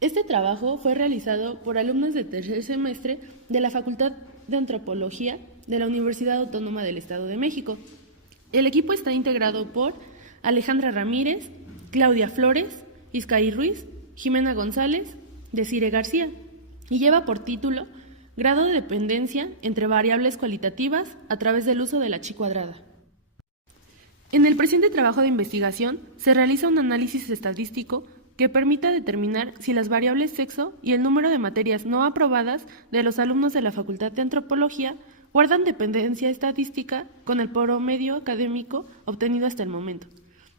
Este trabajo fue realizado por alumnos de tercer semestre de la Facultad de Antropología de la Universidad Autónoma del Estado de México. El equipo está integrado por Alejandra Ramírez, Claudia Flores, Iscaí Ruiz, Jimena González, Desire García, y lleva por título Grado de dependencia entre variables cualitativas a través del uso de la chi cuadrada. En el presente trabajo de investigación se realiza un análisis estadístico que permita determinar si las variables sexo y el número de materias no aprobadas de los alumnos de la Facultad de Antropología guardan dependencia estadística con el promedio académico obtenido hasta el momento,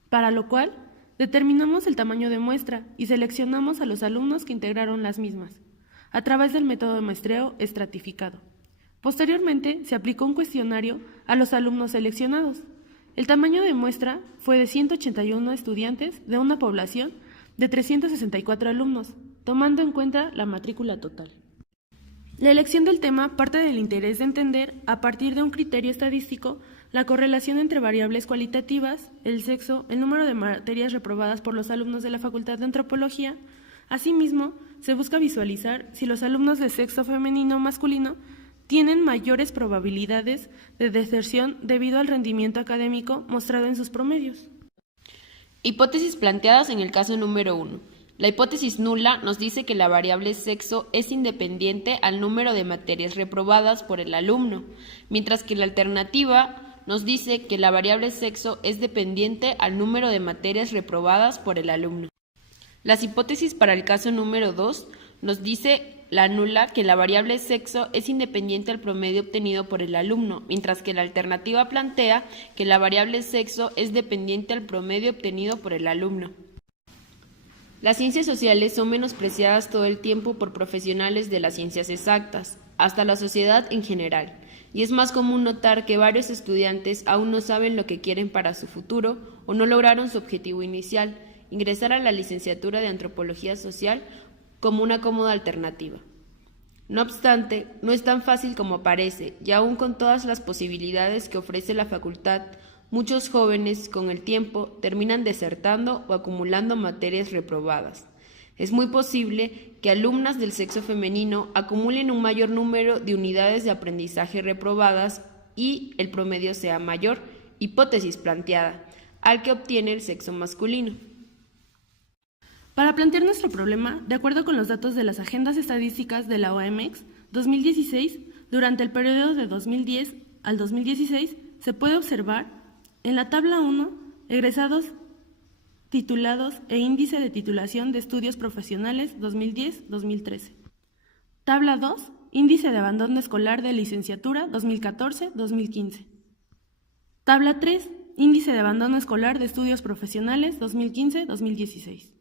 para lo cual determinamos el tamaño de muestra y seleccionamos a los alumnos que integraron las mismas, a través del método de muestreo estratificado. Posteriormente, se aplicó un cuestionario a los alumnos seleccionados. El tamaño de muestra fue de 181 estudiantes de una población de 364 alumnos, tomando en cuenta la matrícula total. La elección del tema parte del interés de entender, a partir de un criterio estadístico, la correlación entre variables cualitativas, el sexo, el número de materias reprobadas por los alumnos de la Facultad de Antropología. Asimismo, se busca visualizar si los alumnos de sexo femenino o masculino tienen mayores probabilidades de deserción debido al rendimiento académico mostrado en sus promedios. Hipótesis planteadas en el caso número 1. La hipótesis nula nos dice que la variable sexo es independiente al número de materias reprobadas por el alumno, mientras que la alternativa nos dice que la variable sexo es dependiente al número de materias reprobadas por el alumno. Las hipótesis para el caso número 2 nos dice la nula que la variable sexo es independiente al promedio obtenido por el alumno, mientras que la alternativa plantea que la variable sexo es dependiente al promedio obtenido por el alumno. Las ciencias sociales son menospreciadas todo el tiempo por profesionales de las ciencias exactas, hasta la sociedad en general, y es más común notar que varios estudiantes aún no saben lo que quieren para su futuro o no lograron su objetivo inicial, ingresar a la licenciatura de Antropología Social como una cómoda alternativa. No obstante, no es tan fácil como parece, y aún con todas las posibilidades que ofrece la facultad, muchos jóvenes, con el tiempo, terminan desertando o acumulando materias reprobadas. Es muy posible que alumnas del sexo femenino acumulen un mayor número de unidades de aprendizaje reprobadas y el promedio sea mayor, hipótesis planteada, al que obtiene el sexo masculino. Para plantear nuestro problema, de acuerdo con los datos de las agendas estadísticas de la OMX 2016, durante el periodo de 2010 al 2016, se puede observar en la tabla 1, egresados titulados e índice de titulación de estudios profesionales 2010-2013. Tabla 2, índice de abandono escolar de licenciatura 2014-2015. Tabla 3, índice de abandono escolar de estudios profesionales 2015-2016.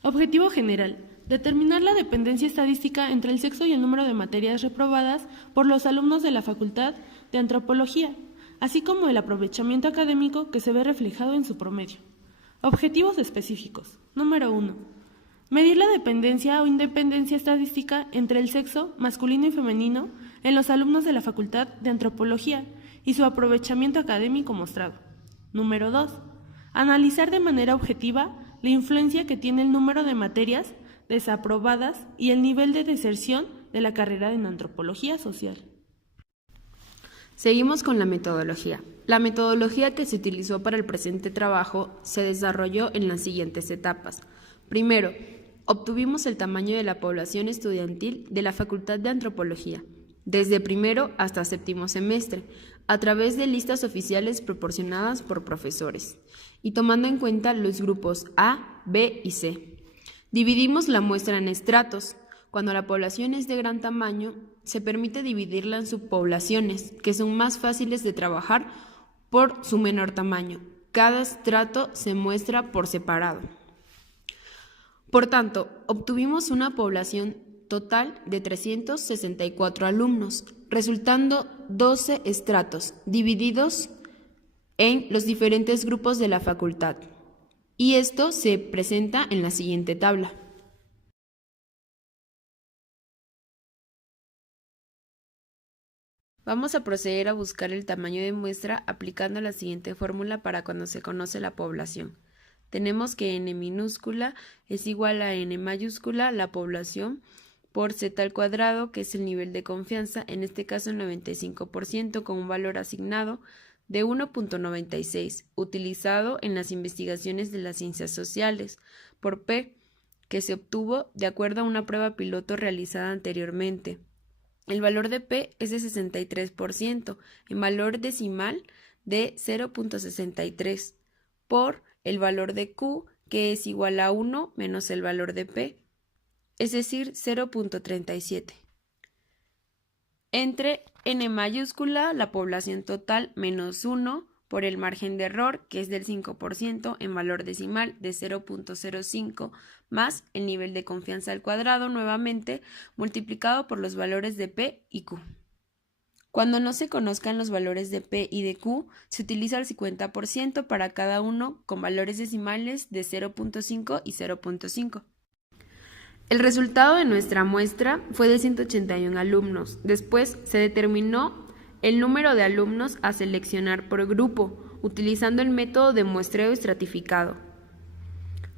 Objetivo general: determinar la dependencia estadística entre el sexo y el número de materias reprobadas por los alumnos de la Facultad de Antropología, así como el aprovechamiento académico que se ve reflejado en su promedio. Objetivos específicos. Número 1. Medir la dependencia o independencia estadística entre el sexo masculino y femenino en los alumnos de la Facultad de Antropología y su aprovechamiento académico mostrado. Número 2. Analizar de manera objetiva la influencia que tiene el número de materias desaprobadas y el nivel de deserción de la carrera en Antropología Social. Seguimos con la metodología. La metodología que se utilizó para el presente trabajo se desarrolló en las siguientes etapas. Primero, obtuvimos el tamaño de la población estudiantil de la Facultad de Antropología, desde primero hasta séptimo semestre, a través de listas oficiales proporcionadas por profesores, y tomando en cuenta los grupos A, B y C. Dividimos la muestra en estratos. Cuando la población es de gran tamaño, se permite dividirla en subpoblaciones, que son más fáciles de trabajar por su menor tamaño. Cada estrato se muestra por separado. Por tanto, obtuvimos una población total de 364 alumnos, resultando 12 estratos divididos en los diferentes grupos de la facultad. Y esto se presenta en la siguiente tabla. Vamos a proceder a buscar el tamaño de muestra aplicando la siguiente fórmula para cuando se conoce la población. tenemos que n minúscula es igual a n mayúscula, la población, por z al cuadrado, que es el nivel de confianza, en este caso el 95%, con un valor asignado de 1.96, utilizado en las investigaciones de las ciencias sociales, por P, que se obtuvo de acuerdo a una prueba piloto realizada anteriormente. El valor de P es de 63%, en valor decimal de 0.63, por el valor de Q, que es igual a 1 menos el valor de P, es decir, 0.37. Entre n mayúscula, la población total, menos 1, por el margen de error, que es del 5%, en valor decimal de 0.05, más el nivel de confianza al cuadrado, nuevamente, multiplicado por los valores de P y Q. Cuando no se conozcan los valores de P y de Q, se utiliza el 50% para cada uno, con valores decimales de 0.5 y 0.5. El resultado de nuestra muestra fue de 181 alumnos. Después se determinó el número de alumnos a seleccionar por grupo, utilizando el método de muestreo estratificado.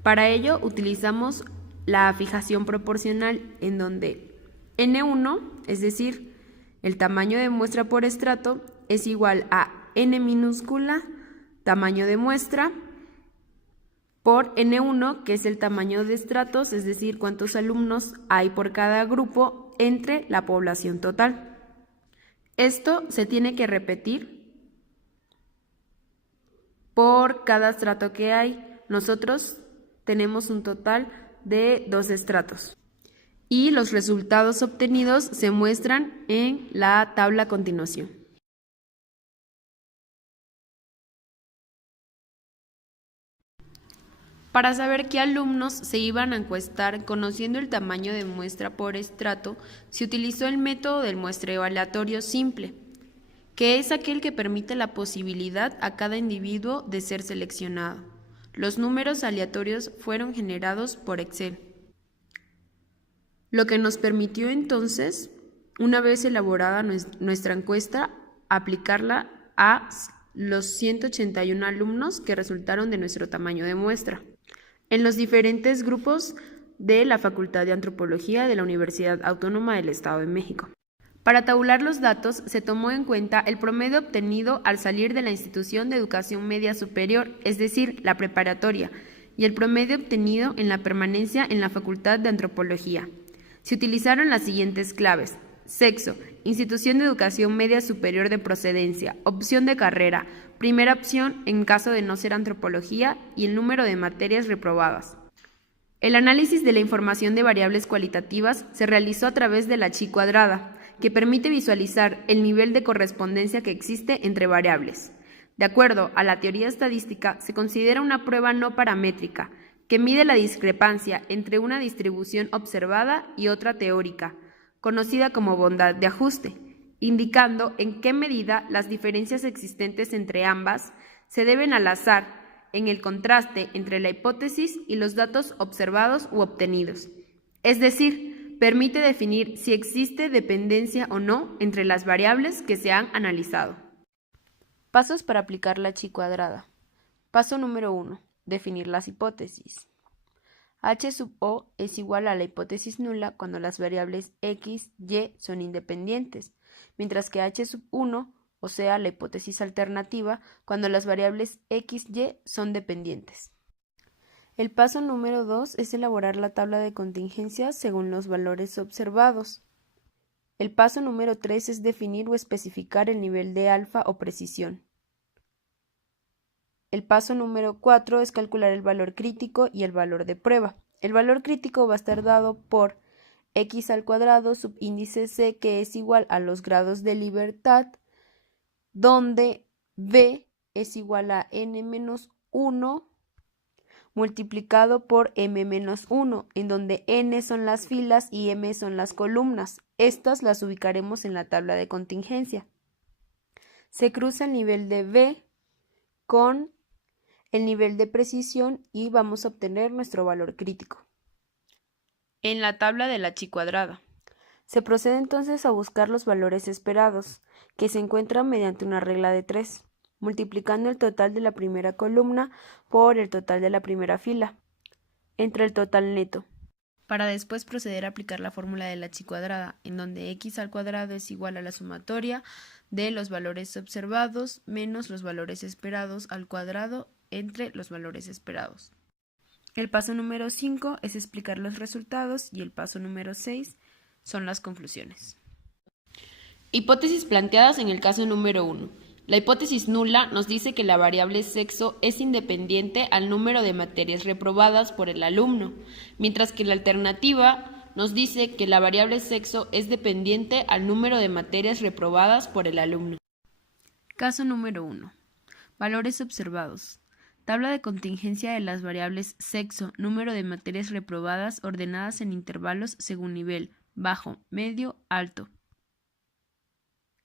Para ello utilizamos la fijación proporcional, en donde N1, es decir, el tamaño de muestra por estrato, es igual a N minúscula, tamaño de muestra, por N1, que es el tamaño de estratos, es decir, cuántos alumnos hay por cada grupo entre la población total. Esto se tiene que repetir por cada estrato que hay. Nosotros tenemos un total de 2 estratos. Y los resultados obtenidos se muestran en la tabla a continuación. Para saber qué alumnos se iban a encuestar conociendo el tamaño de muestra por estrato, se utilizó el método del muestreo aleatorio simple, que es aquel que permite la posibilidad a cada individuo de ser seleccionado. Los números aleatorios fueron generados por Excel, lo que nos permitió entonces, una vez elaborada nuestra encuesta, aplicarla a los 181 alumnos que resultaron de nuestro tamaño de muestra, en los diferentes grupos de la Facultad de Antropología de la Universidad Autónoma del Estado de México. Para tabular los datos, se tomó en cuenta el promedio obtenido al salir de la institución de educación media superior, es decir, la preparatoria, y el promedio obtenido en la permanencia en la Facultad de Antropología. Se utilizaron las siguientes claves: sexo, institución de educación media superior de procedencia, opción de carrera, primera opción en caso de no ser antropología, y el número de materias reprobadas. El análisis de la información de variables cualitativas se realizó a través de la chi cuadrada, que permite visualizar el nivel de correspondencia que existe entre variables. De acuerdo a la teoría estadística, se considera una prueba no paramétrica, que mide la discrepancia entre una distribución observada y otra teórica, conocida como bondad de ajuste, indicando en qué medida las diferencias existentes entre ambas se deben al azar en el contraste entre la hipótesis y los datos observados u obtenidos. Es decir, permite definir si existe dependencia o no entre las variables que se han analizado. Pasos para aplicar la chi cuadrada. Paso número 1. Definir las hipótesis. H sub O es igual a la hipótesis nula cuando las variables X, Y son independientes, mientras que H sub 1, o sea, la hipótesis alternativa, cuando las variables X, Y son dependientes. El paso número 2 es elaborar la tabla de contingencias según los valores observados. El paso número 3 es definir o especificar el nivel de alfa o precisión. El paso número 4 es calcular el valor crítico y el valor de prueba. El valor crítico va a estar dado por x al cuadrado subíndice c, que es igual a los grados de libertad, donde b es igual a n-1 multiplicado por m-1, en donde n son las filas y m son las columnas. Estas las ubicaremos en la tabla de contingencia. Se cruza el nivel de b con el nivel de precisión y vamos a obtener nuestro valor crítico. En la tabla de la chi cuadrada. Se procede entonces a buscar los valores esperados, que se encuentran mediante una regla de 3. multiplicando el total de la primera columna por el total de la primera fila, entre el total neto, para después proceder a aplicar la fórmula de la chi cuadrada, en donde x al cuadrado es igual a la sumatoria de los valores observados menos los valores esperados al cuadrado entre los valores esperados. El paso número 5 es explicar los resultados y el paso número 6 son las conclusiones. Hipótesis planteadas en el caso número 1. La hipótesis nula nos dice que la variable sexo es independiente al número de materias reprobadas por el alumno, mientras que la alternativa nos dice que la variable sexo es dependiente al número de materias reprobadas por el alumno. Caso número 1. Valores observados. Tabla de contingencia de las variables sexo, número de materias reprobadas ordenadas en intervalos según nivel, bajo, medio, alto,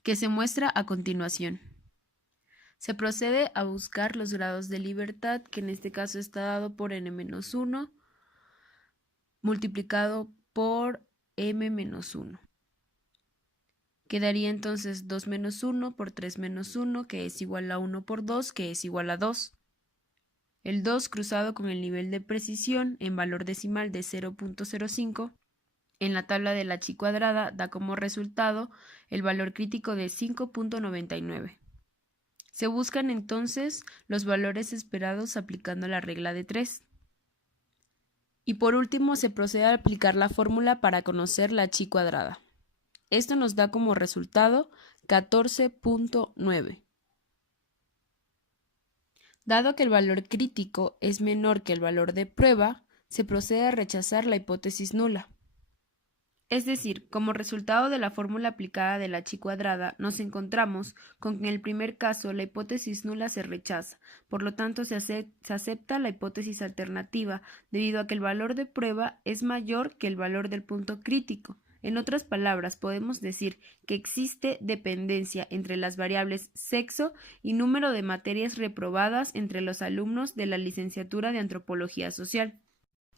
que se muestra a continuación. Se procede a buscar los grados de libertad, que en este caso está dado por n-1 multiplicado por m-1. Quedaría entonces 2 menos 1 por 3 menos 1, que es igual a 1 por 2, que es igual a 2. El 2 cruzado con el nivel de precisión en valor decimal de 0.05 en la tabla de la chi cuadrada da como resultado el valor crítico de 5.99. Se buscan entonces los valores esperados aplicando la regla de 3. Y por último se procede a aplicar la fórmula para conocer la chi cuadrada. Esto nos da como resultado 14.9. Dado que el valor crítico es menor que el valor de prueba, se procede a rechazar la hipótesis nula. Es decir, como resultado de la fórmula aplicada de la chi cuadrada, nos encontramos con que en el primer caso la hipótesis nula se rechaza, por lo tanto se acepta la hipótesis alternativa, debido a que el valor de prueba es mayor que el valor del punto crítico. En otras palabras, podemos decir que existe dependencia entre las variables sexo y número de materias reprobadas entre los alumnos de la licenciatura de Antropología Social.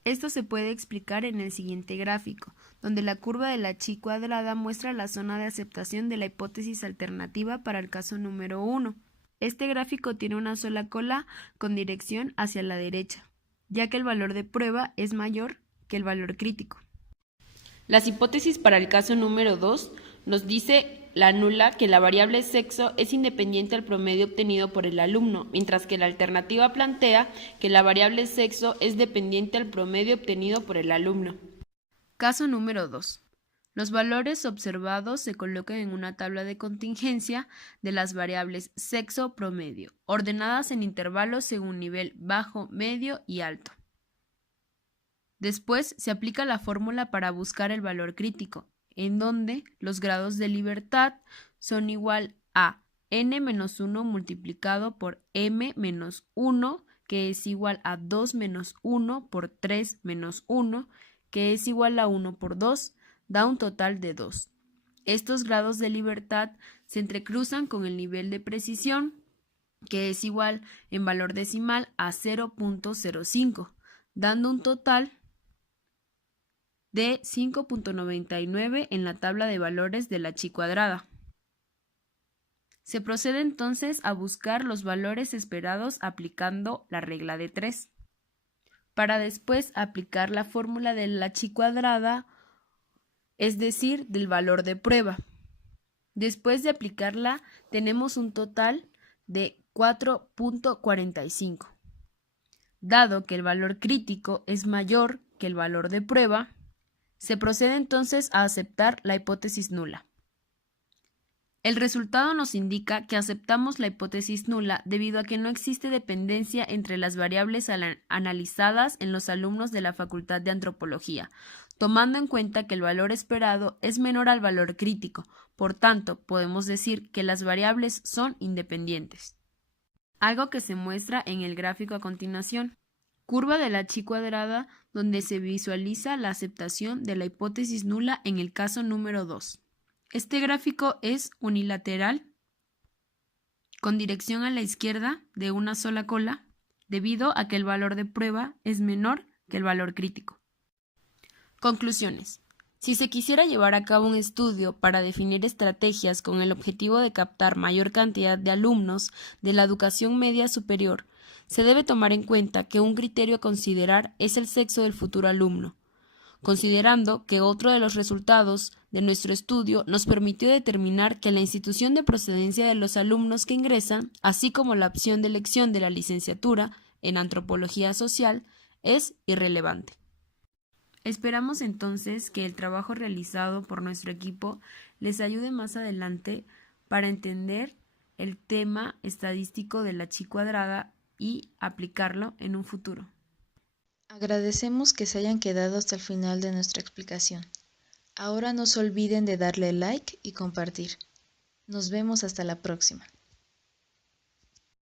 Esto se puede explicar en el siguiente gráfico, donde la curva de la chi cuadrada muestra la zona de aceptación de la hipótesis alternativa para el caso número 1. Este gráfico tiene una sola cola con dirección hacia la derecha, ya que el valor de prueba es mayor que el valor crítico. Las hipótesis para el caso número 2 nos dice la nula que la variable sexo es independiente al promedio obtenido por el alumno, mientras que la alternativa plantea que la variable sexo es dependiente al promedio obtenido por el alumno. Caso número 2. Los valores observados se colocan en una tabla de contingencia de las variables sexo promedio, ordenadas en intervalos según nivel bajo, medio y alto. Después se aplica la fórmula para buscar el valor crítico, en donde los grados de libertad son igual a n-1 multiplicado por m-1, que es igual a 2 menos 1 por 3 menos 1, que es igual a 1 por 2, da un total de 2. Estos grados de libertad se entrecruzan con el nivel de precisión, que es igual en valor decimal a 0.05, dando un total de 5.99 en la tabla de valores de la chi cuadrada. Se procede entonces a buscar los valores esperados aplicando la regla de 3, para después aplicar la fórmula de la chi cuadrada, es decir, del valor de prueba. Después de aplicarla, tenemos un total de 4.45. Dado que el valor crítico es mayor que el valor de prueba, se procede entonces a aceptar la hipótesis nula. El resultado nos indica que aceptamos la hipótesis nula debido a que no existe dependencia entre las variables analizadas en los alumnos de la Facultad de Antropología, tomando en cuenta que el valor esperado es menor al valor crítico. Por tanto, podemos decir que las variables son independientes. Algo que se muestra en el gráfico a continuación. Curva de la chi cuadrada, donde se visualiza la aceptación de la hipótesis nula en el caso número 2. Este gráfico es unilateral, con dirección a la izquierda de una sola cola, debido a que el valor de prueba es menor que el valor crítico. Conclusiones. Si se quisiera llevar a cabo un estudio para definir estrategias con el objetivo de captar mayor cantidad de alumnos de la educación media superior, se debe tomar en cuenta que un criterio a considerar es el sexo del futuro alumno, considerando que otro de los resultados de nuestro estudio nos permitió determinar que la institución de procedencia de los alumnos que ingresan, así como la opción de elección de la licenciatura en antropología social, es irrelevante. Esperamos entonces que el trabajo realizado por nuestro equipo les ayude más adelante para entender el tema estadístico de la chi cuadrada y aplicarlo en un futuro. Agradecemos que se hayan quedado hasta el final de nuestra explicación. Ahora no se olviden de darle like y compartir. Nos vemos hasta la próxima.